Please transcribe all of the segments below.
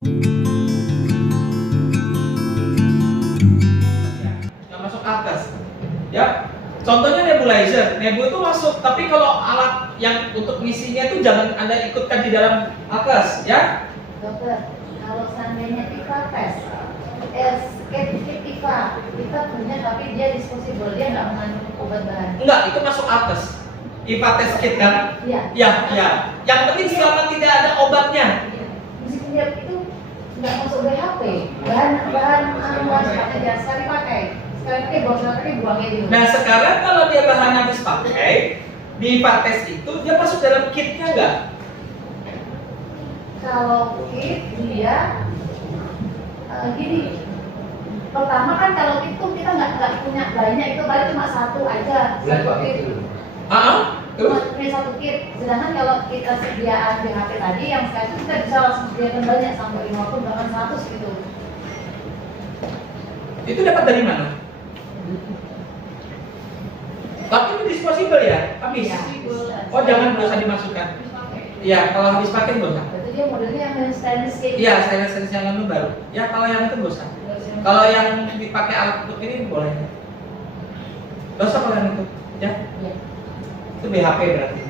Yang masuk atas, ya. Contohnya nebulizer, nebu itu masuk, tapi kalau alat yang untuk ngisinya itu jangan Anda ikutkan di dalam atas, ya. Dokter, kalau seandainya IPA tes, kit IPA, kita punya tapi dia disposable, dia nggak mengandung obat bahan. Enggak, itu masuk atas. IPA test kit kan? Iya. Ya, ya. Yang penting selama tidak ada obatnya. Iya. Meskipun dia itu nggak masuk BHP, bahan sepatnya jangan sekali pakai buang sekali buangnya dulu. Nah sekarang kalau dia bahan habis pakai di IPA test itu dia masuk dalam kitnya enggak? Kalau kit dia gini, pertama kan kalau itu kita nggak punya banyak, itu paling cuma satu aja, satu kit. Cuma punya satu kit. Sedangkan kalau kita sediaan BHP tadi yang sekali itu kita bisa langsung sediakan banyak sampai 50 bahkan 100 gitu. Itu dapat dari mana? Tapi itu disposable ya? Habis? Ya, Oh jangan, nggak usah dimasukkan. Iya, kalau habis pakai nggak usah. berarti dia modelnya yang stainless kayak Iya, stainless yang anu baru. Ya kalau yang itu nggak usah. Kalau yang dipakai alat untuk ini boleh. Nggak usah kalau yang itu, ya. Iya. Itu BHP berarti.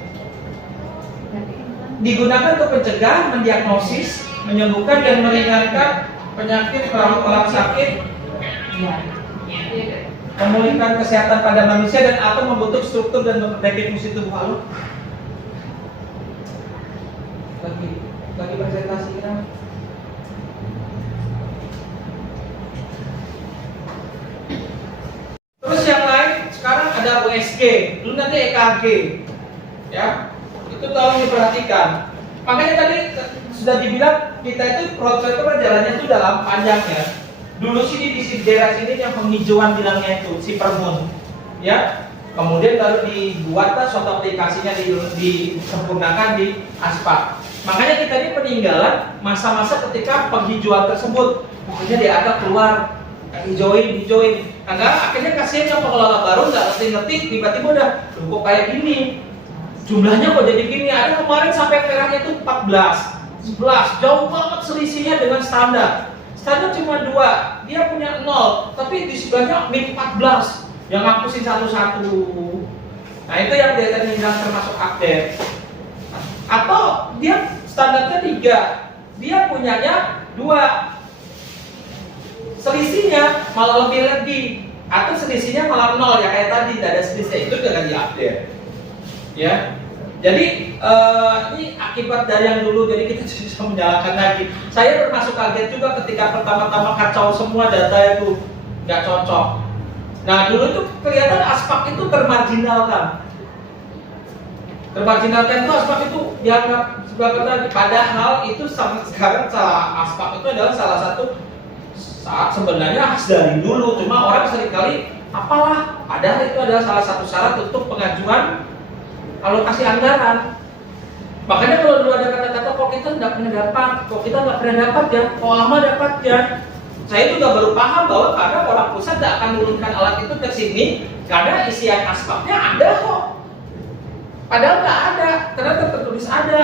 Digunakan untuk mencegah, mendiagnosis, menyembuhkan dan meringankan penyakit orang sakit, Iya. memulihkan kesehatan pada manusia dan atau membentuk struktur dan memperbaiki fungsi tubuh halus. Lagi presentasi kan? Terus yang lain sekarang ada USG, dulu nanti EKG, ya itu tolong diperhatikan. Makanya tadi sudah dibilang kita itu proses perjalanannya itu dalam panjangnya. Dulu sini di daerah sini yang penghijauan bilangnya itu si permun, ya. Kemudian baru dibuatlah suatu aplikasinya disempurnakan di aspal. Makanya kita ini peninggalan masa-masa ketika penghijauan tersebut, makanya dia ada keluar hijauin. Karena akhirnya kasihan yang pengelola baru nggak ngerti-ngerti, tiba-tiba udah kok kayak gini. Jumlahnya kok jadi gini? Ada kemarin sampai merahnya itu 14, 11, jauh banget selisihnya dengan standar. Standar cuma 2, dia punya 0, tapi di sebelahnya min 14 yang ngapusin satu-satu. Nah itu yang dia tadi bilang termasuk update. Atau dia standarnya 3, dia punyanya 2, selisihnya malah lebih, atau selisihnya malah 0 ya kayak tadi tidak ada selisih, itu jangan diupdate, ya. Jadi ini akibat dari yang dulu, jadi kita bisa menyalahkan lagi. Saya termasuk kaget juga ketika pertama-tama kacau semua data itu nggak cocok. Nah dulu itu kelihatan aspak itu termarginalkan. Termarginalkan itu aspak itu dianggap sebagai tadi. Padahal itu sekarang salah aspak itu adalah salah satu saat sebenarnya dari dulu. Cuma orang seringkali apalah. Padahal itu adalah salah satu syarat untuk pengajuan alokasi anggaran. Makanya kalau dulu ada kata-kata kok kita nggak pernah dapat, ya, kok lama dapatnya. Saya juga baru paham bahwa karena orang pusat tidak akan menurunkan alat itu ke sini karena isian aspaknya ada kok. Padahal nggak ada, karena tertulis ada.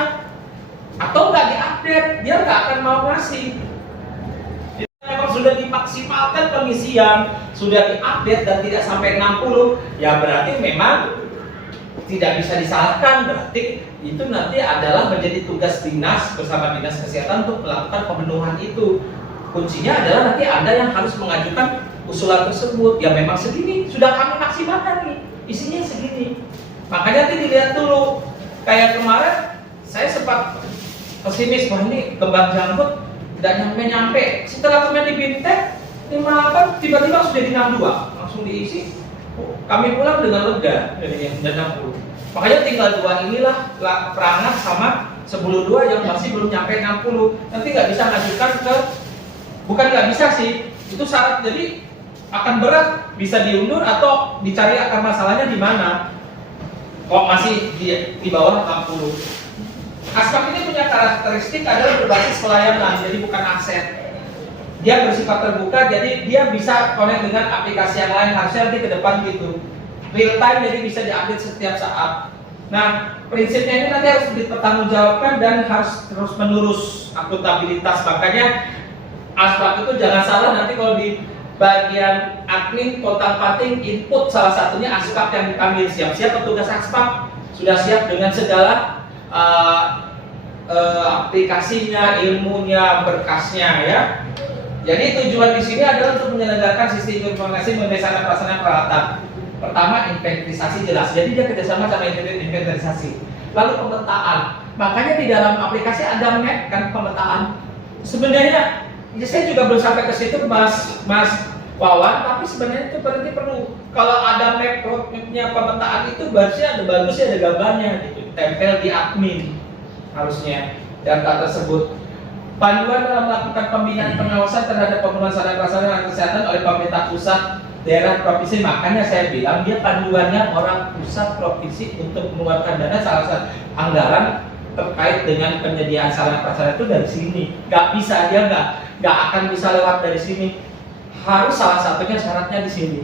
Atau nggak diupdate, dia nggak akan mau ngasih. Memang sudah dimaksimalkan pengisian, sudah diupdate dan tidak sampai 60, ya berarti memang tidak bisa disalahkan. Berarti itu nanti adalah menjadi tugas dinas bersama dinas kesehatan untuk melakukan pemenuhan itu. Kuncinya adalah nanti Anda yang harus mengajukan usulan tersebut. Ya memang segini, sudah kami maksimalkan nih, isinya segini. Makanya nanti dilihat dulu. Kayak kemarin saya sempat pesimis bahwa ini kembang janggut tidak nyampe. Setelah kemudian di Bintek 58 tiba-tiba sudah di 62, langsung diisi. Kami pulang dengan lega jadinya 60. Makanya tinggal 2 inilah perangat sama sebelum 2 yang masih belum nyampe 60. Nanti nggak bisa ngajukan ke, bukan nggak bisa sih, itu syarat. Jadi akan berat, bisa diundur atau dicari akar masalahnya di mana. Kok masih di bawah 60. Aspak ini punya karakteristik adalah berbasis pelayanan, jadi bukan aset. Dia bersifat terbuka, jadi dia bisa connect dengan aplikasi yang lain. Harusnya nanti ke depan gitu, real time, jadi bisa diupdate setiap saat. Nah, prinsipnya ini nanti harus dipertanggungjawabkan dan harus terus menerus akuntabilitas. Makanya asbak itu jangan salah nanti kalau di bagian admin potang-pating input salah satunya asbak yang dipanggil. Siap-siap petugas asbak sudah siap dengan segala aplikasinya, ilmunya, berkasnya ya. Jadi tujuan di sini adalah untuk menyelenggarakan sistem informasi mengenai sarana prasarana peralatan. Pertama, inventarisasi jelas. Jadi dia kerjasama sama inventarisasi. Lalu pemetaan. Makanya di dalam aplikasi ada map kan pemetaan. Sebenarnya ya saya juga belum sampai ke situ Mas Wawan, tapi sebenarnya itu berarti perlu. Kalau ada mapnya pemetaan itu harusnya ada bagusnya ada gambarnya gitu. Tempel di admin harusnya data tersebut. Panduan dalam melakukan pembinaan pengawasan terhadap pemenuhan sarana prasarana kesehatan oleh pemerintah pusat, daerah, provinsi. Makanya saya bilang dia panduannya orang pusat provinsi untuk mengeluarkan dana salah satu anggaran terkait dengan penyediaan sarana prasarana itu dari sini. Gak bisa dia nggak akan bisa lewat dari sini. Harus salah satunya syaratnya di sini.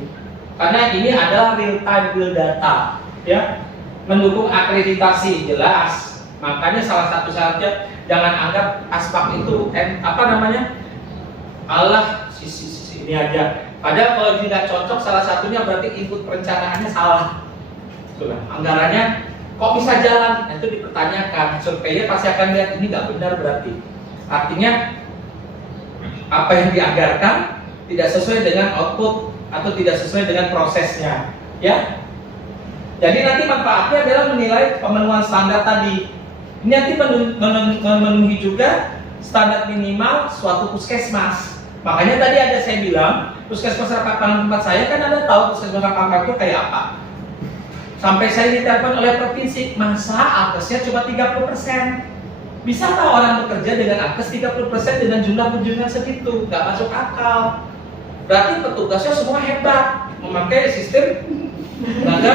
Karena ini adalah real time real data, ya, mendukung akreditasi jelas. Makanya salah satu syaratnya jangan anggap asbak itu Allah sisi ini aja. Padahal kalau tidak cocok salah satunya berarti input perencanaannya salah. Sudah anggarannya kok bisa jalan? Itu dipertanyakan. Surveinya pasti akan lihat ini nggak benar berarti. Artinya apa yang dianggarkan tidak sesuai dengan output atau tidak sesuai dengan prosesnya, ya. Jadi nanti manfaatnya adalah menilai pemenuhan standar tadi. Ini nanti memenuhi juga standar minimal suatu puskesmas. Makanya tadi ada saya bilang puskesmas Rakapan tempat saya kan Anda tahu puskesmas Rakapan itu kayak apa. Sampai saya ditelepon oleh provinsi, masa alkesnya cuma 30%? Bisa tak orang bekerja dengan alkes 30% dengan jumlah kunjungan segitu? Nggak masuk akal. Berarti petugasnya semua hebat, memakai sistem tenaga.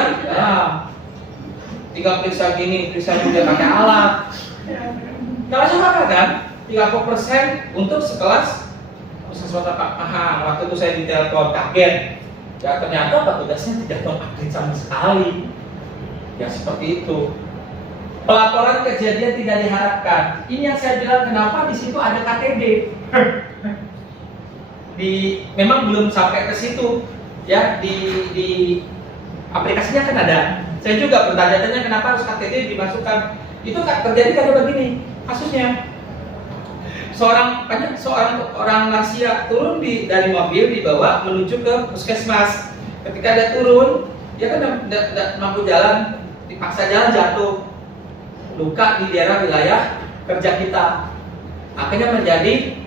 Tinggal periksa gini, periksa juga pakai alat. Nggak masuk akal kan? 30% untuk sekelas puskesmas Pak Mahal. Waktu itu saya ditelepon kaget. Ya ternyata petugasnya tidak mengupdate sama sekali. Ya seperti itu. Pelaporan kejadian tidak diharapkan. Ini yang saya bilang kenapa di situ ada KTD. Memang belum sampai ke situ. Ya di aplikasinya kan ada. Saya juga bertanya-tanya kenapa harus KTD dimasukkan. Itu terjadi karena begini kasusnya. Seorang orang lansia turun dari mobil dibawa menuju ke puskesmas. Ketika dia turun, dia kan tidak mampu jalan, dipaksa jalan jatuh, luka di daerah wilayah kerja kita. Akhirnya menjadi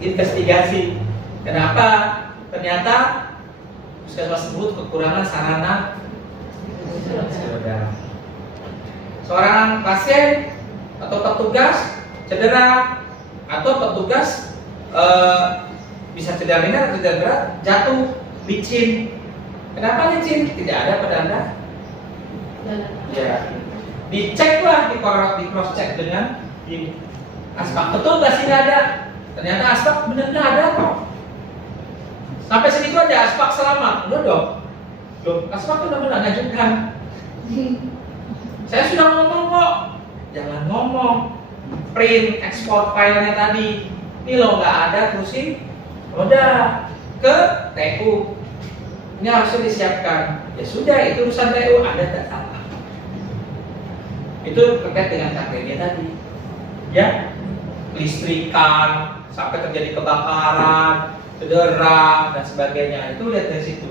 investigasi. Kenapa? Ternyata puskesmas tersebut kekurangan sarana. Seorang pasien atau petugas cedera atau petugas bisa cedera ringan atau cedera berat, jatuh, licin. Kenapa licin? Tidak ada penanda. Ya, diceklah, di cross check dengan ini. Asbak betul nggak sih nggak ada? Ternyata asbak benernya ada kok. Sampai segitu aja asbak selamat, udah dong. Loh, asbak udah benar ngajukan. Saya sudah ngomong kok, jangan ngomong. Print, ekspor filenya tadi. Ini loh nggak ada kursi roda ke TU. Ini harusnya disiapkan. Ya sudah, itu urusan TU, ada data. Itu terkait dengan KTD tadi. Ya, listrikan sampai terjadi kebakaran, cedera dan sebagainya. Itu lihat dari situ.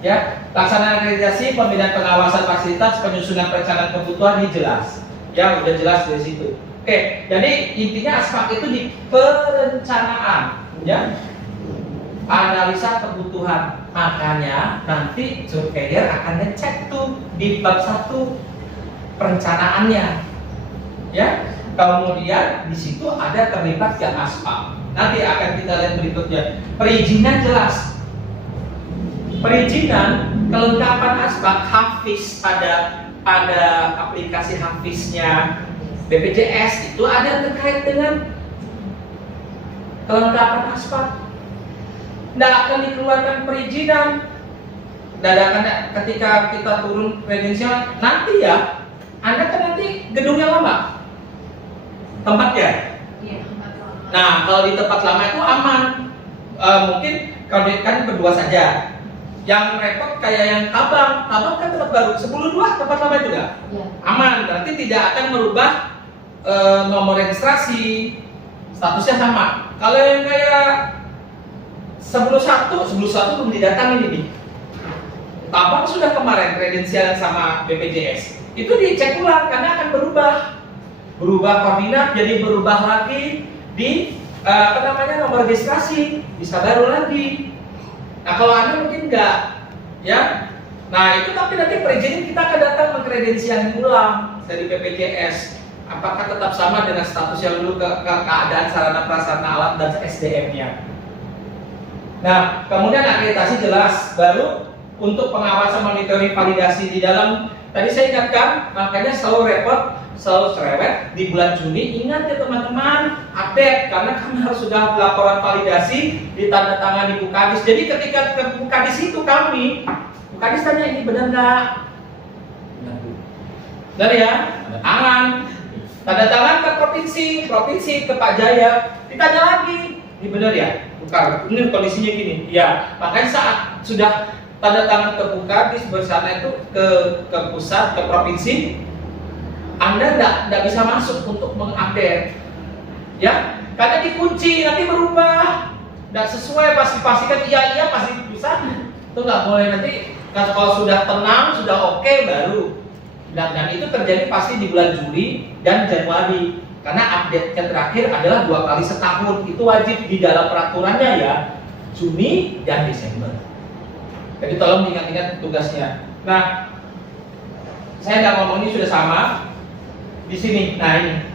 Ya, pelaksanaan akreditasi, pembinaan pengawasan fasilitas, penyusunan perencanaan kebutuhan ini jelas. Ya, udah jelas dari situ. Oke, jadi intinya asbak itu di perencanaan, ya, analisa kebutuhan. Makanya nanti surveyor akan ngecek tuh di bab 1 perencanaannya, ya. Kemudian di situ ada terlibat yang asbak. Nanti akan kita lihat berikutnya. Perizinan jelas. Perizinan kelengkapan asbak hafiz pada aplikasi hafiznya BPJS itu ada terkait dengan kelengkapan asbak. Tidak akan dikeluarkan perizinan. Tidak akan ketika kita turun kredensial nanti ya Anda kan nanti gedungnya lama, tempatnya. Iya, tempat lama. Nah, kalau di tempat lama itu aman. Mungkin kalau kan berdua saja. Yang repot kayak yang Tabang kan tempat baru. 10-2 tempat lama juga. Iya. Aman, berarti tidak akan merubah nomor registrasi, statusnya sama. Kalau yang kayak 11 belum didatangin ini. Tabang sudah kemarin kredensial sama BPJS. Itu dicek ulang karena akan berubah koordinat, jadi berubah lagi di nomor registrasi, bisa baru lagi. Nah, kalau Anda mungkin enggak, ya. Nah, itu tapi nanti perizinan kita akan datang mengkredensialin ulang dari BPJS. Apakah tetap sama dengan status yang dulu keadaan sarana prasarana alat dan SDM-nya. Nah, kemudian akreditasi jelas, baru untuk pengawasan monitoring validasi di dalam. Tadi saya ingatkan, makanya selalu repot, selalu cerewet di bulan Juni. Ingat ya teman-teman, update karena kami harus sudah laporan validasi ditandatangani di Bukadis. Jadi ketika ke Bukadis itu Bukadis tanya ini benar nggak? Benar ya, tanda tangan. Tanda tangan ke provinsi ke Pak Jaya. Ditanya lagi, ini benar ya? Bukan, ini kondisinya gini. Ya, makanya saat sudah tanda tangan ke Bukadis bersama itu ke pusat, ke provinsi, Anda tidak bisa masuk untuk mengupdate, ya, karena dikunci, nanti berubah, tidak sesuai, pastikan iya pasti di pusat, itu nggak boleh. Nanti kalau sudah tenang, sudah oke, baru. Dan itu terjadi pasti di bulan Juli dan Januari, karena update-nya terakhir adalah 2 kali setahun, itu wajib di dalam peraturannya ya, Juni dan Desember. Jadi tolong diingat-ingat tugasnya. Nah, saya nggak ngomong ini sudah sama di sini. Nah ini,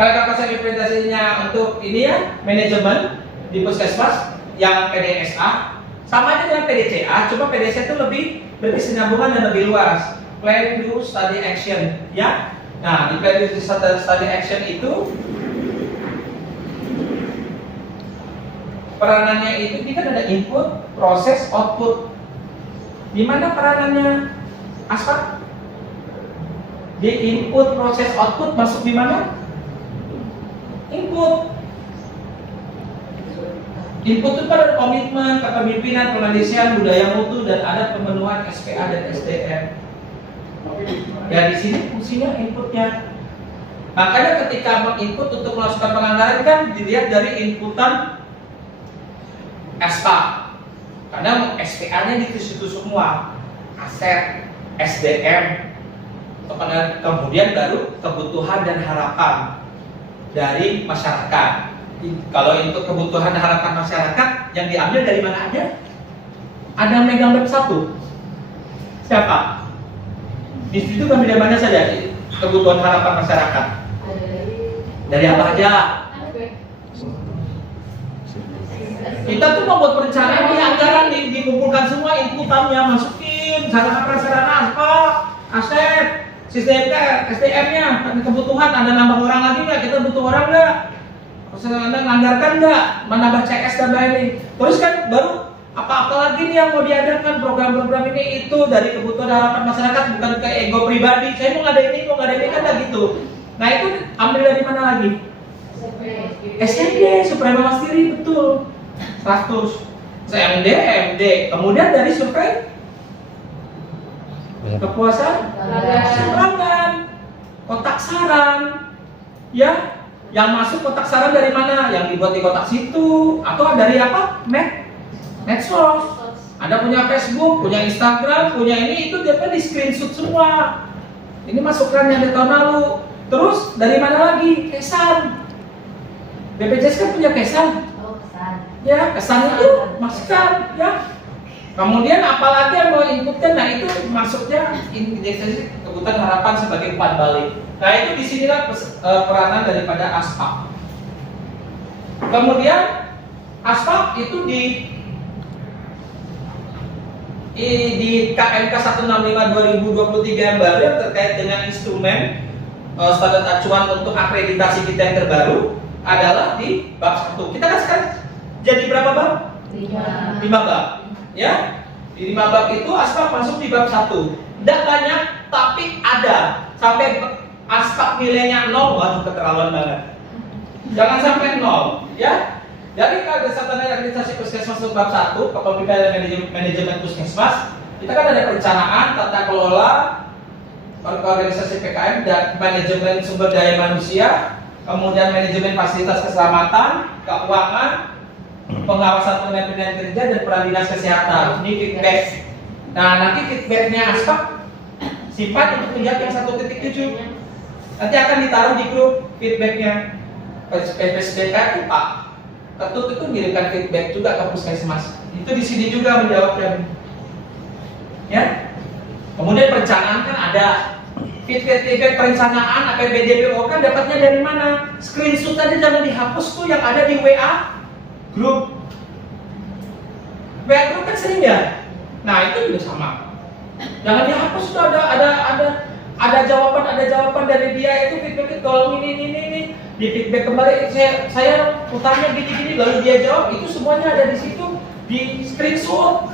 kalau kakak saya implementasinya untuk ini ya, manajemen di puskesmas yang PDSA sama aja dengan PDCA, cuma PDCA itu lebih sinambungan dan lebih luas. Plan, do, study, action, ya. Nah di plan, do, study, action itu peranannya itu kan ada input, proses, output. Di mana peranannya Aspak? Di input, proses, output masuk di mana? Input. Input itu ada komitmen, kepemimpinan, pengandaian, budaya mutu, dan ada pemenuhan SPA dan SDM. Ya di sini fungsinya inputnya. Makanya ketika menginput untuk melakukan penganggaran kan dilihat dari inputan SPA. Karena SPA-nya di situ semua, aset, SDM, kemudian baru kebutuhan dan harapan dari masyarakat. Kalau untuk kebutuhan dan harapan masyarakat yang diambil dari mana aja? Ada yang megang web 1. Siapa? Di situ kami dari mana saja kebutuhan harapan masyarakat? Dari apa aja? Kita tuh membuat perencanaan di anggaran, dikumpulkan semua inputannya, masukin sarana prasarana apa, aset, sistem SDM-nya, kebutuhan, ada nambah orang lagi nggak? Kita butuh orang nggak? Anda menganggarkan nggak? Menambah CS dan lain-lain. Terus kan baru apa lagi nih yang mau diadakan, program-program ini itu dari kebutuhan harapan masyarakat, bukan ke ego pribadi. Saya mau ngadain ini kan nggak gitu. Nah itu ambil dari mana lagi? SMD, Suprema Mawastiri, betul. 100 CMD, MD, kemudian dari survei kepuasan pelanggan, kotak saran, ya, yang masuk kotak saran dari mana? Yang dibuat di kotak situ, atau dari apa? Medsos. Anda punya Facebook, punya Instagram, punya ini, itu dia di screenshot semua. Ini masukan yang dari tahun lalu. Terus dari mana lagi? Kesan. BPJS kan punya kesan. Ya, kesan itu masukkan, ya. Kemudian apalagi yang mau inputkan, nah itu masuknya indeksasi kebutuhan harapan sebagai umpan balik. Nah itu disinilah peranan daripada ASPAK. Kemudian ASPAK itu di KMK 165/2023 yang baru yang terkait dengan instrumen standar acuan untuk akreditasi kita yang terbaru adalah di bab 1. Kita kan sekarang jadi berapa bab? 5 bab. Ya, di 5 bab itu ASPAK masuk di bab 1. Tidak banyak, tapi ada. sampai aspek nilainya 0, waduh keterlaluan banget. Jangan sampai 0, ya. Jadi kalau standar administrasi puskesmas untuk bab 1, kepemimpinan dan manajemen puskesmas, kita kan ada perencanaan, tata kelola, organisasi PKM dan manajemen sumber daya manusia, kemudian manajemen fasilitas keselamatan, keuangan, pengawasan pendampingan kerja dan peran dinas kesehatan. Ini feedback. Nah, nanti feedbacknya aspek simpan untuk menjawab yang 1.7. Nanti akan ditaruh di grup feedbacknya. PPSBK Pak Ketut itu mengirimkan feedback juga ke puskesmas. Itu di sini juga menjawabnya. Ya. Kemudian perencanaan kan ada feedback perencanaan APBDPO kan dapatnya dari mana? Screenshot aja jangan dihapus tuh yang ada di WA grup. WA grup kan sering ya. Nah itu juga sama. Jangan dihapus tuh ada jawaban dari dia itu feedback tolong ini di feedback kembali saya utangnya gini lalu dia jawab itu semuanya ada di situ di screenshot.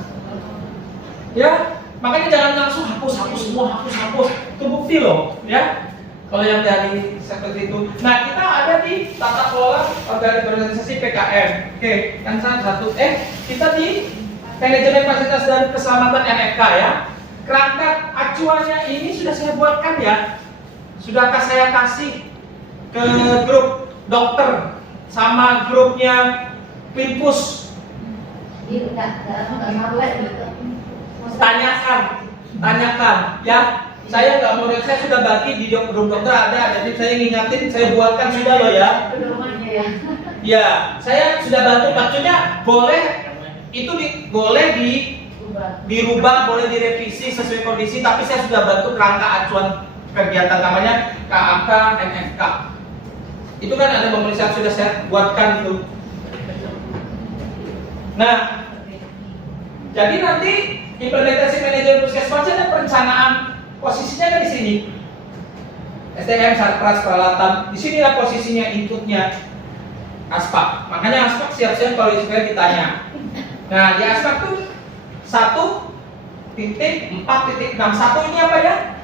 Ya. Makanya jangan langsung hapus semua, hapus. Itu bukti loh, ya. Kalau yang dari seperti itu. Nah, kita ada di tata kelola organisasi PKM. Oke, yang satu. Kita di manajemen fasilitas dan keselamatan MFK ya. Kerangka acuannya ini sudah saya buatkan ya. Sudahkah saya kasih ke grup dokter sama grupnya Pimpus? Enggak sampai gitu. Tanyakan ya. Saya nggak mau, saya sudah bagi di grup dokter ada, jadi saya ngingatin, saya buatkan sudah loh ya. Ya, saya sudah bantu, maksudnya boleh itu boleh dirubah, boleh direvisi sesuai kondisi, tapi saya sudah bantu kerangka acuan kegiatan namanya KAK MFK. Itu kan ada pemeriksaan sudah saya buatkan itu. Nah, jadi nanti implementasi manajemen puskesmas dan perencanaan posisinya kan di sini. SDM, sarpras, peralatan. Di sinilah posisinya inputnya aspek. Makanya aspek siap-siap kalau supaya ditanya. Nah, di aspek tuh 1.4.61 ini apa ya?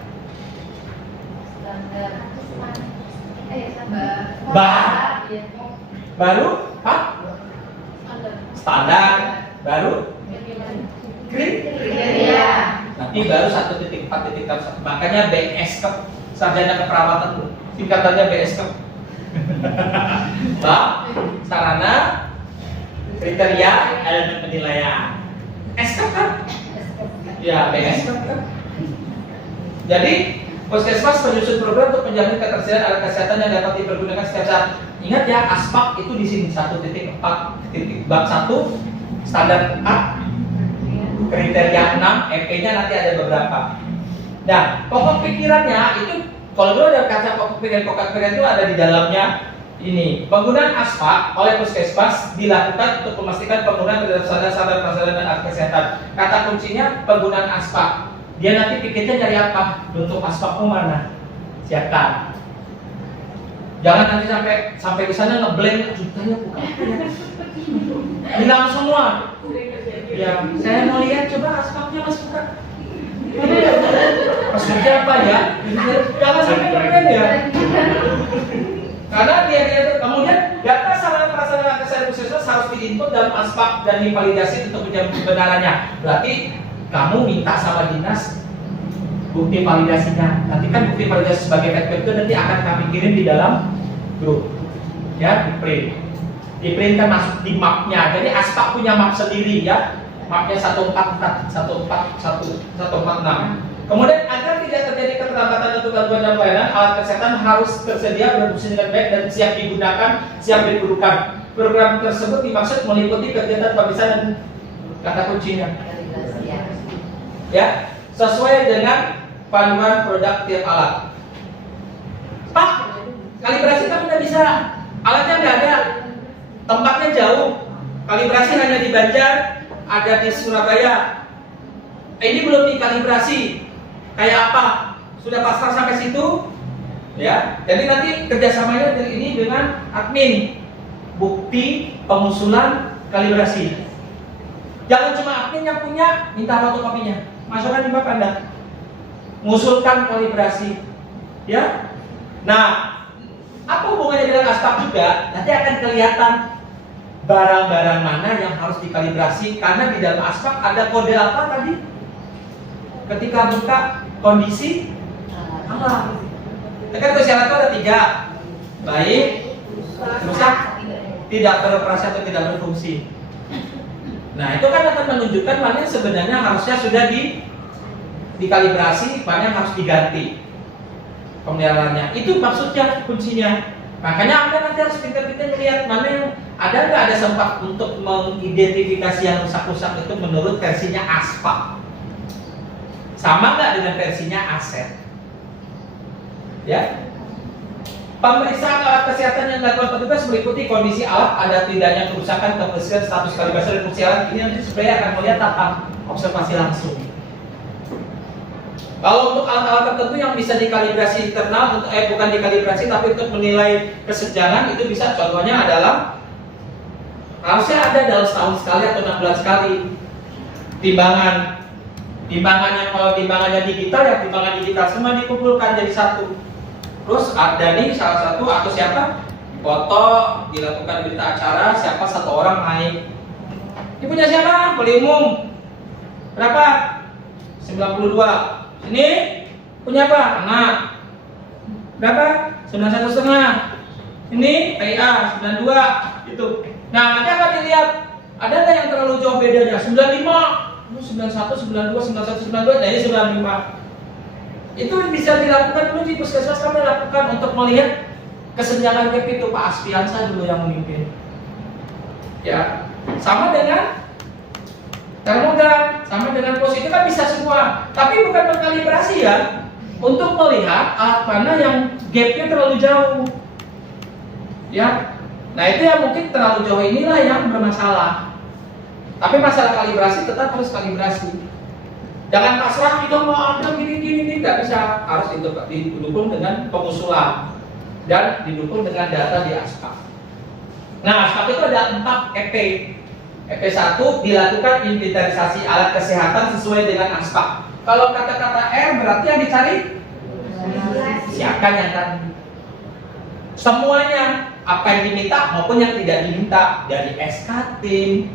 Baru? Pak? Standar. Baru? Kriteria. Nanti baru 1.4.1. Makanya BSK, sarjana keperawatan tuh. Singkatannya BSK. Sarana, kriteria, elemen penilaian. SK kan? Ya, BSK kan. Jadi puskesmas menyusun program untuk menjamin ketersediaan alat kesehatan yang dapat dipergunakan setiap saat. Ingat ya, aspek itu di sini 1.4. Bab 1 standar 4. Kriteria 6, EP-nya nanti ada beberapa. Nah, pokok pikirannya itu kalau dulu ada kaca pokok pikiran itu ada di dalamnya ini. Penggunaan aspek oleh puskesmas dilakukan untuk memastikan penggunaan terhadap standar prasarana dan alat kesehatan. Kata kuncinya penggunaan aspek. Dia nanti pikirnya dari apa? Bentuk aspekmu mana? Siapkan. Jangan nanti sampai di sana ngeblank jutanya bukan. Hilang semua. Ya, saya mau lihat coba aspeknya Mas buka. Maksudnya apa ya? Jangan sampai ngeblank ya. Karena dia kemudian data sarana prasarana kesehatan puskesmas harus diinput dalam aspek dan divalidasi untuk menjamin kebenarannya. Berarti kamu minta sama dinas bukti validasinya. Nanti kan bukti validasi sebagai feedback itu nanti akan kami kirim di dalam grup. Ya, di print. Di print kan masuk di mapnya. Jadi aspek punya map sendiri ya. Mapnya 144, 146. Kemudian agar tidak terjadi keterlambatan untuk gangguan dan pelayanan, alat kesehatan harus tersedia berfungsi dengan baik dan siap digunakan, siap diperlukan. Program tersebut dimaksud meliputi kegiatan pemeriksaan dan kata kuncinya. Ya, sesuai dengan panduan produk tiap alat. Pak, kalibrasi kan udah bisa, alatnya nggak ada, tempatnya jauh, kalibrasi hanya di Banjar, ada di Surabaya. Ini belum dikalibrasi, kayak apa? Sudah pasrah sampai situ, ya. Jadi nanti kerjasamanya dari ini dengan admin, bukti pengusulan kalibrasi. Jangan cuma admin yang punya, minta fotokopinya, masukkan di bab Anda. Mengusulkan kalibrasi. Ya. Nah, apa hubungannya dengan aspak juga? Nanti akan kelihatan barang-barang mana yang harus dikalibrasi karena di dalam aspak ada kode apa tadi? Ketika buka kondisi alam. Kan syarat itu ada 3. Baik, rusak, tidak beroperasi atau tidak berfungsi. Nah, itu kan akan menunjukkan mana yang sebenarnya harusnya sudah dikalibrasi, mana yang harus diganti pemeliharaannya. Itu maksudnya, kuncinya. Makanya Anda nanti harus pintar-pintar melihat mana yang ada sempat untuk mengidentifikasi yang rusak-rusak itu menurut versinya aspak. Sama nggak dengan versinya aset? Ya. Pemeriksaan alat kesehatan yang dilakukan petugas meliputi kondisi alat, ada tidaknya kerusakan, kebersihan, status kalibrasi dan fungsi alat. Ini nanti sebenarnya akan melihat apa? Observasi langsung. Kalau untuk alat-alat tertentu yang bisa dikalibrasi internal, bukan dikalibrasi tapi untuk menilai kesenjangan, itu bisa contohnya adalah harusnya ada dalam setahun sekali atau 6 bulan sekali timbangannya. Kalau timbangannya digital, ya timbangan digital semua dikumpulkan jadi satu. Terus ada nih salah satu atau siapa foto, dilakukan berita acara, siapa satu orang naik. Ini punya siapa? Beli umum berapa? 92. Ini punya apa? Anak berapa? 91,5. Ini PIA 92 itu. Nah, nanti akan dilihat ada nggak yang terlalu jauh bedanya? 95, 91, 92, 91, 92, jadi 95. Itu bisa dilakukan dulu di puskesmas, kami lakukan untuk melihat kesenjangan gap itu. Pak Aspiansa dulu yang memimpin. Ya, sama dengan termogan, sama dengan pos, itu kan bisa semua. Tapi bukan mengkalibrasi ya, untuk melihat alat mana yang gapnya terlalu jauh. Ya, nah itu yang mungkin terlalu jauh inilah yang bermasalah. Tapi masalah kalibrasi tetap harus kalibrasi. Jangan pasrah kita mau ada gini, nggak bisa. Harus didukung dengan pengusulan dan didukung dengan data di aspak. Nah, aspak itu ada 4 EP. EP 1 dilakukan inventarisasi alat kesehatan sesuai dengan aspak. Kalau kata-kata R berarti yang dicari siapkan yang tadi. Semuanya, apa yang diminta maupun yang tidak diminta, dari SK tim.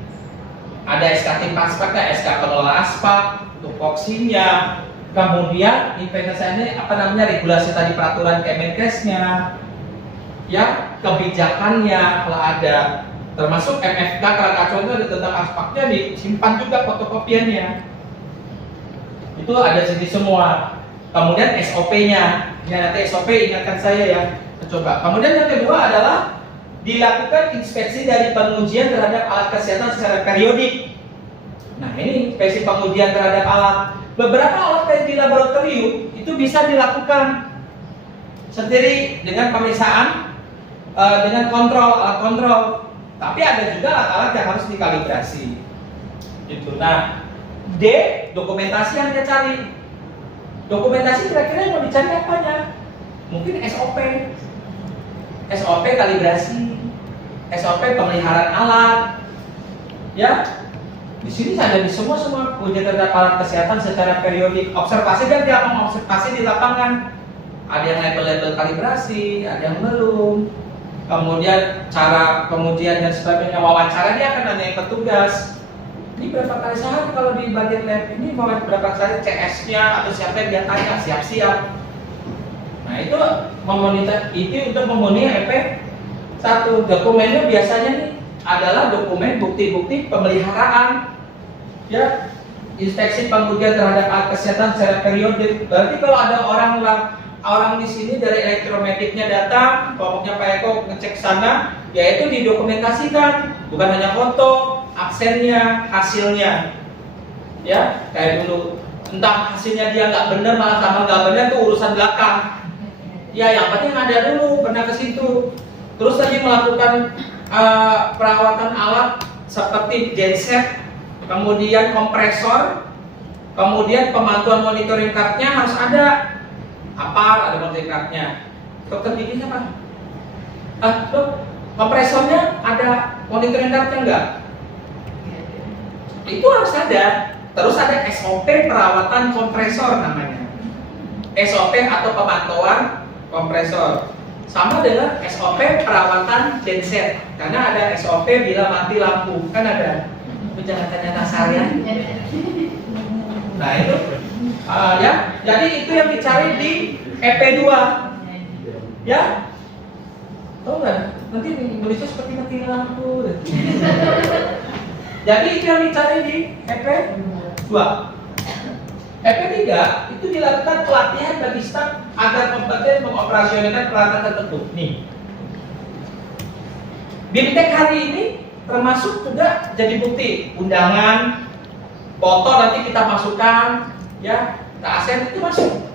Ada SK tim aspak, SK pengelola aspak, tupoksinya, kemudian inventarisasi regulasi tadi, peraturan Kemenkesnya, ya, kebijakannya kalau ada, termasuk MFK Krakatau itu ada tentang aspeknya, disimpan juga fotokopiannya. Itu ada sini semua. Kemudian SOP-nya, ya nanti SOP ingatkan saya ya, coba. Kemudian yang kedua adalah dilakukan inspeksi dari pengujian terhadap alat kesehatan secara periodik. Nah, ini inspeksi pengujian terhadap alat. Beberapa alat kayak di laboratorium itu bisa dilakukan sendiri dengan pemeriksaan, dengan alat kontrol. Tapi ada juga alat-alat yang harus dikalibrasi. Gitu. Nah, D, dokumentasi yang dia cari. Dokumentasi kira-kira yang mau dicari apanya? Mungkin SOP. SOP kalibrasi, SOP pemeliharaan alat. Ya. Di sini ada di semua ujian terhadap alat kesehatan secara periodik. Observasi kan dia mengobservasi di lapangan. Ada yang label-label kalibrasi, ada yang belum. Kemudian cara pengujian dan sebagainya, wawancara dia akan nanya petugas. Ini berapa kali sehari kalau di bagian lab ini, mau berapa kali CS-nya atau siapa yang dia tanya, siap-siap. Nah, itu memonitor itu untuk memenuhi EP 1. Dokumennya biasanya nih adalah dokumen bukti-bukti pemeliharaan, ya, inspeksi pengujian terhadap alat kesehatan secara periodik. Berarti kalau ada orang di sini dari elektrometiknya datang, kelompoknya Pak Eko ngecek sana, ya itu didokumentasikan, bukan hanya foto, absennya, hasilnya, ya kayak dulu. Entah hasilnya dia nggak benar, malah sama nggak benar itu urusan belakang. Ya, yang penting ada dulu pernah ke situ. Terus lagi melakukan perawatan alat seperti genset, kemudian kompresor, kemudian pemantauan monitoring cardnya harus ada. Apa ada monitoring cardnya? Dokter giginya apa? Dok, kompresornya ada monitoring cardnya enggak? Itu harus ada. Terus ada SOP perawatan kompresor namanya. SOP atau pemantauan kompresor. Sama dengan SOP perawatan genset, karena ada SOP bila mati lampu, kan ada. Itu jangan tanya nasar ya. Nah itu, ya. Jadi itu yang dicari di EP2, ya. Tahu nggak? Nanti Indonesia seperti mati lampu. Jadi itu yang dicari di EP2. EP3 itu dilakukan pelatihan bagi staf agar kompeten mengoperasionalkan peralatan tertentu. Nih, BIMTEK hari ini termasuk juga jadi bukti undangan, foto nanti kita masukkan, ya, ke ASN itu masuk.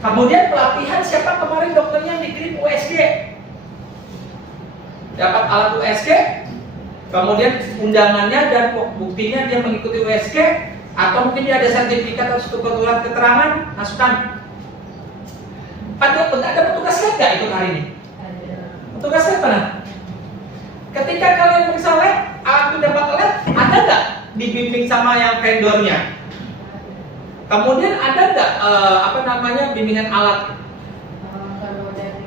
Kemudian pelatihan siapa kemarin dokternya yang dikirim USG, dapat alat USG, kemudian undangannya dan buktinya dia mengikuti USG. Atau mungkin dia ada sertifikat atau surat keterangan, masukkan. Ada petugas lab nggak itu hari ini? Petugas lab mana? Ketika kalian periksa lab, aku dapat lab, ada nggak dibimbing sama yang vendornya? Kemudian ada nggak bimbingan alat? Kalau dari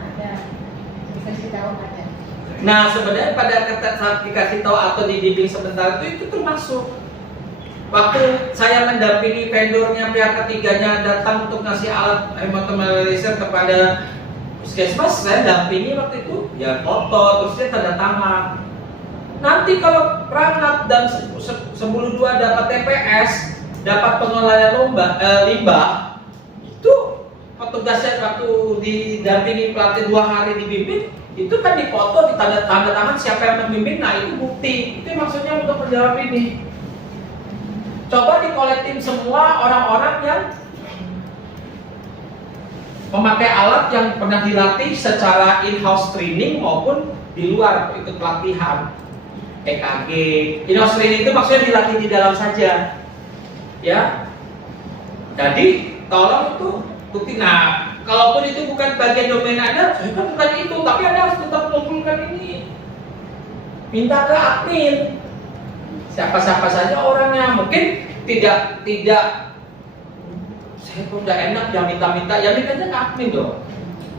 ada, dikasih tahu ada. Nah sebenarnya pada saat dikasih tahu atau dibimbing sebentar itu termasuk. Waktu saya mendampingi vendornya, pihak ketiganya datang untuk ngasih alat hematometer kepada puskesmas, saya dampingi waktu itu, ya foto, terus dia tanda tangan. Nanti kalau perangkat dan 10-2 dapat TPS, dapat pengelolaan limbah, itu petugasnya waktu didampingi pelatih 2 hari dibimbing, itu kan dipoto, ditanda tangan siapa yang membimbing. Nah itu bukti, itu maksudnya untuk menjawab ini. Coba dikolektif semua orang-orang yang memakai alat yang pernah dilatih secara in-house training maupun di luar ikut pelatihan EKG. In-house training itu maksudnya dilatih di dalam saja, ya. Jadi tolong itu bukti. Nah kalaupun itu bukan bagian domain Anda, saya kan bukan itu, tapi Anda harus tetap mengumpulkan ini. Minta ke admin. Siapa-siapa saja orangnya. Mungkin tidak saya pun udah enak yang minta-minta, ya mintanya ke admin dong.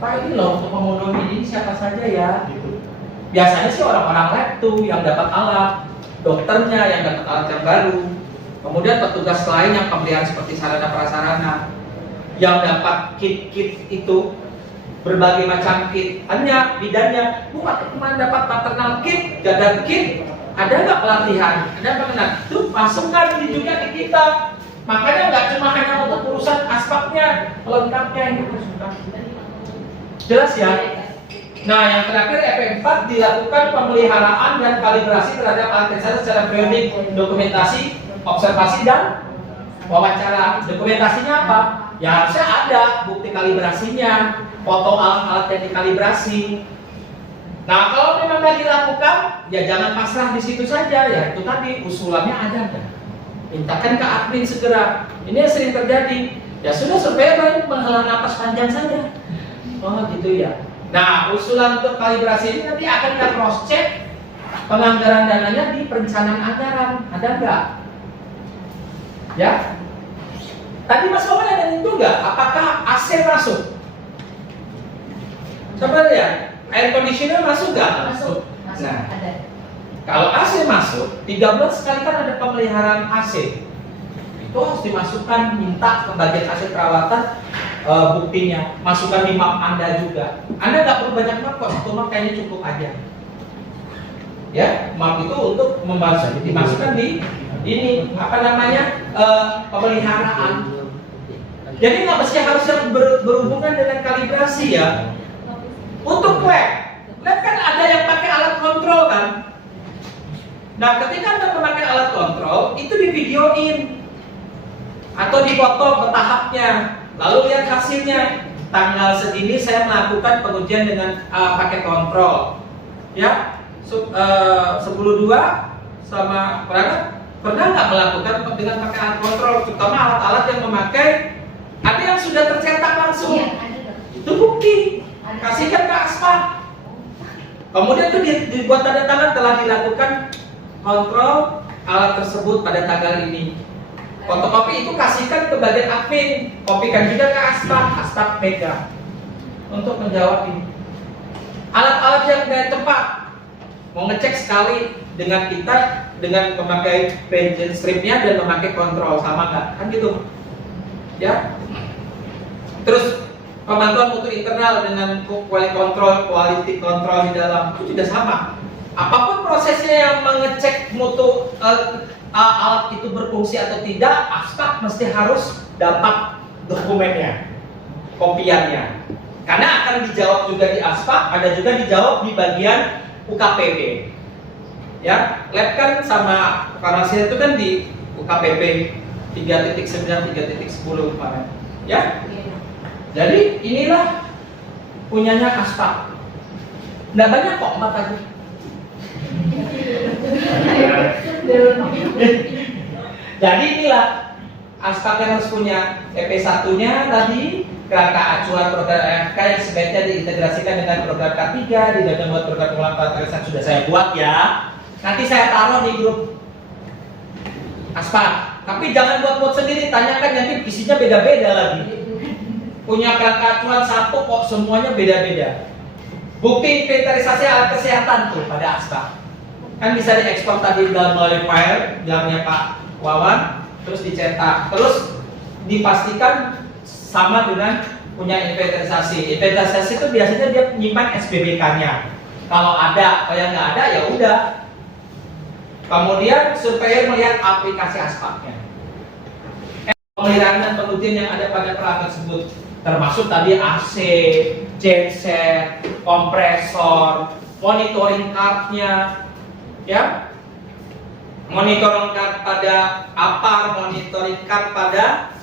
Pak ini loh untuk memenuhi ini siapa saja ya gitu. Biasanya sih orang-orang lab tuh yang dapat alat, dokternya yang dapat alat yang baru. Kemudian petugas lain yang pemeliharaan seperti sarana prasarana, yang dapat kit-kit itu berbagai macam kit, hanya bidannya, buat kemarin dapat maternal kit, jadan kit, ada nggak pelatihan, ada apa kena, itu masukkan ini juga di kita. Makanya nggak cuma hanya untuk urusan aspaknya, lengkapnya ini masukkan. Jelas ya? Nah yang terakhir EP4 dilakukan pemeliharaan dan kalibrasi terhadap alat kesehatan secara periodik, dokumentasi, observasi dan wawancara. Dokumentasinya apa? Ya harusnya ada bukti kalibrasinya, foto alat-alat yang dikalibrasi. Nah kalau memang nggak dilakukan, ya jangan pasrah di situ saja. Ya itu tadi usulannya ada kan? Mintakan ke admin segera. Ini yang sering terjadi. Ya sudah survei menghela napas panjang saja. Oh gitu ya. Nah usulan untuk kalibrasi ini nanti akan kita cross check penganggaran dananya di perencanaan anggaran. Ada nggak? Ya. Tadi Mas Wawan ada itu nggak? Apakah AC masuk? Coba lihat, air conditioner masuk nggak? Masuk. Nah, Ada. kalau AC masuk, 3 bulan sekali kan ada pemeliharaan AC. Itu harus dimasukkan, minta ke bagian AC perawatan buktinya. Masukkan di map Anda juga. Anda nggak perlu banyak map kok, 1 map kayaknya cukup aja. Ya, map itu untuk dimasukkan di ini pemeliharaan. Jadi nggak mesti harus yang berhubungan dengan kalibrasi ya. Untuk lab kan ada yang pakai alat kontrol kan. Nah ketika Anda memakai alat kontrol itu divideoin atau dipoto bertahapnya, lalu lihat hasilnya. Tanggal segini saya melakukan pengujian dengan pakai kontrol, ya. 10-2 sama perangkat pernah nggak melakukan dengan pakai alat kontrol, terutama alat-alat yang memakai ada yang sudah tercetak langsung. Iya, ada. Itu bukti. Kasihkan ke aspal. Kemudian itu dibuat tanda tangan telah dilakukan kontrol alat tersebut pada tanggal ini. Fotokopi itu kasihkan ke bagian admin, kopikan juga ke Aspak pegang untuk menjawab ini. Alat-alat yang tidak tepat, mau ngecek sekali dengan kita dengan memakai paint stripnya dan memakai kontrol sama nggak, kan gitu, ya. Terus pemantauan mutu internal dengan quality control di dalam itu tidak sama. Apapun prosesnya yang mengecek mutu alat itu berfungsi atau tidak, Aspak mesti harus dapat dokumennya, kopiannya. Karena akan dijawab juga di Aspak, ada juga dijawab di bagian UKPP. Ya, lab kan sama farmasi itu kan di UKPP 3.9, 3.10 kemarin. Ya. Jadi inilah punyanya Aspak. Nggak banyak kok Mbak tadi. Jadi inilah Aspak yang harus punya EP1-nya tadi, kerangka acuan program AFK yang sebaiknya diintegrasikan dengan program K3 di dalam buat program pengulangan kualitas sudah saya buat ya. Nanti saya taruh di grup Aspak. Tapi jangan buat sendiri, tanyakan nanti isinya beda-beda lagi. Punya kerangka acuan satu kok semuanya beda-beda. Bukti inventarisasi alat kesehatan tuh pada Aspak. Kan bisa diekspor tadi dalam melalui file, bilangnya Pak Wawan, terus dicetak, terus dipastikan sama dengan punya inventarisasi. Inventarisasi itu biasanya dia menyimpan SPBK-nya. Kalau ada, kalau yang nggak ada ya udah. Kemudian surveyor melihat aplikasi Aspaknya. Pemeliharaan dan pengujian yang ada pada peralatan tersebut, termasuk tadi AC, genset, kompresor, monitoring cardnya, ya. Monitoring card pada APAR, monitoring card pada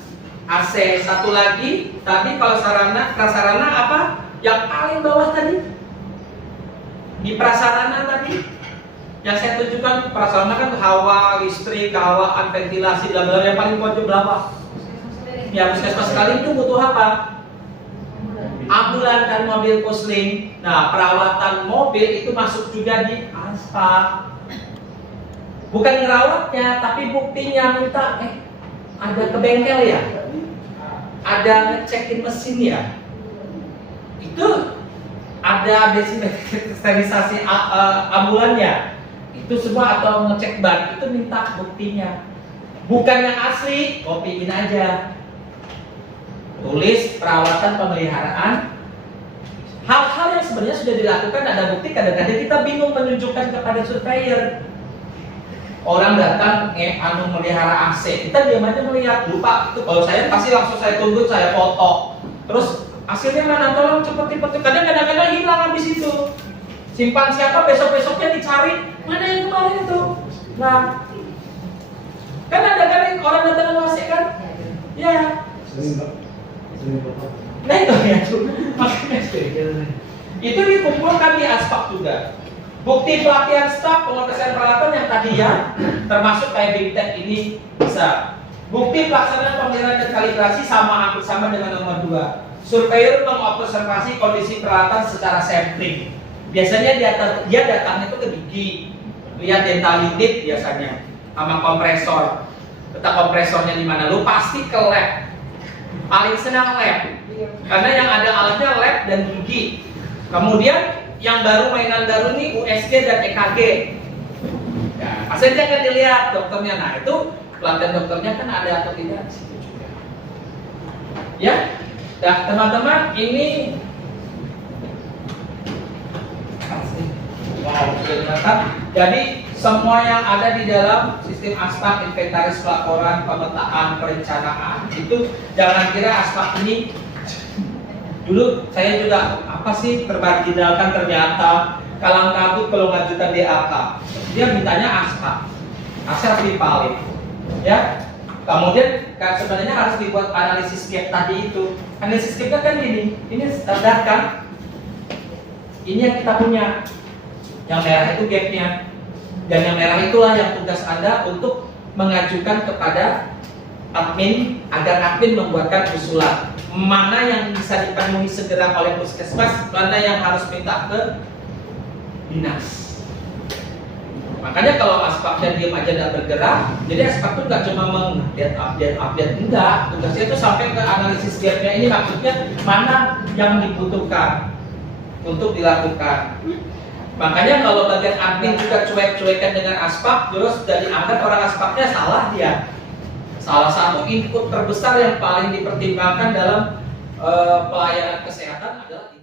AC. Satu lagi, tadi kalau prasarana apa? Yang paling bawah tadi di prasarana tadi yang saya tunjukkan, prasarana kan hawa, listrik, kehawaan, ventilasi, bla-bla. Yang paling pojok berapa? Ya, puskesmas sekali itu butuh apa? Ambulan dan mobil pusling. Nah, perawatan mobil itu masuk juga di Aspak. Bukan ngerawatnya, tapi buktinya minta ada ke bengkel ya, ada ngecekin mesin ya, itu ada sterilisasi ambulannya, itu semua, atau ngecek ban, itu minta buktinya. Bukan yang asli, kopiin aja, tulis perawatan pemeliharaan. Hal-hal yang sebenarnya sudah dilakukan ada bukti, kadang-kadang kita bingung menunjukkan kepada surveyor. Orang datang melihara AC, kita diam aja melihat, lupa itu. Kalau saya pasti langsung saya tunggu, saya foto. Terus hasilnya mana? Tolong cepet. Kadang-kadang hilang habis itu. Simpan siapa, besok-besoknya dicari, mana yang kemarin itu? Nah, kan ada kan orang datang AC kan? Ya. Nah itu ya, makanya itu dikumpulkan di Aspak juga. Bukti pelatihan staf, pengoperasian peralatan yang tadi ya, termasuk kayak Big Tech ini bisa. Bukti pelaksanaan pemeliharaan dan kalibrasi sama dengan nomor 2. Surveyor mengobservasi kondisi peralatan secara sampling. Biasanya dia datangnya itu ke gigi, lihat dental unit biasanya, sama kompresor. Letak kompresornya di mana? Lu pasti ke lab. Paling senang lab, karena yang ada alatnya lab dan gigi. Kemudian yang baru, mainan baru nih USG dan EKG. Ya, pastinya kan dilihat dokternya. Nah itu pelatihan dokternya kan ada atau tidak di situ juga. Ya, nah teman-teman ini jadi semua yang ada di dalam sistem Aspak, inventaris, pelaporan, pemetaan, perencanaan itu jangan kira Aspak ini. Dulu saya juga apa sih termarginalkan, ternyata kalang kabut kalau ngajukan DAK. Dia mintanya Aspak, harus dipalin, ya. Kemudian sebenarnya harus dibuat analisis gap tadi itu. Analisis gapnya kan ini standar kan. Ini yang kita punya. Yang merah itu gapnya, dan yang merah itulah yang tugas Anda untuk mengajukan kepada admin agar admin membuatkan usulan. Mana yang bisa dipenuhi segera oleh puskesmas, mana yang harus minta ke dinas. Makanya kalau aspaknya diam aja tidak bergerak, jadi aspak itu nggak cuma update, enggak. Tugasnya itu sampai ke analisis gapnya. Ini maksudnya mana yang dibutuhkan untuk dilakukan. Makanya kalau bagian admin juga cuek-cuekan dengan aspak, terus jadi dianggap orang aspaknya salah dia. Salah satu input terbesar yang paling dipertimbangkan dalam pelayanan kesehatan adalah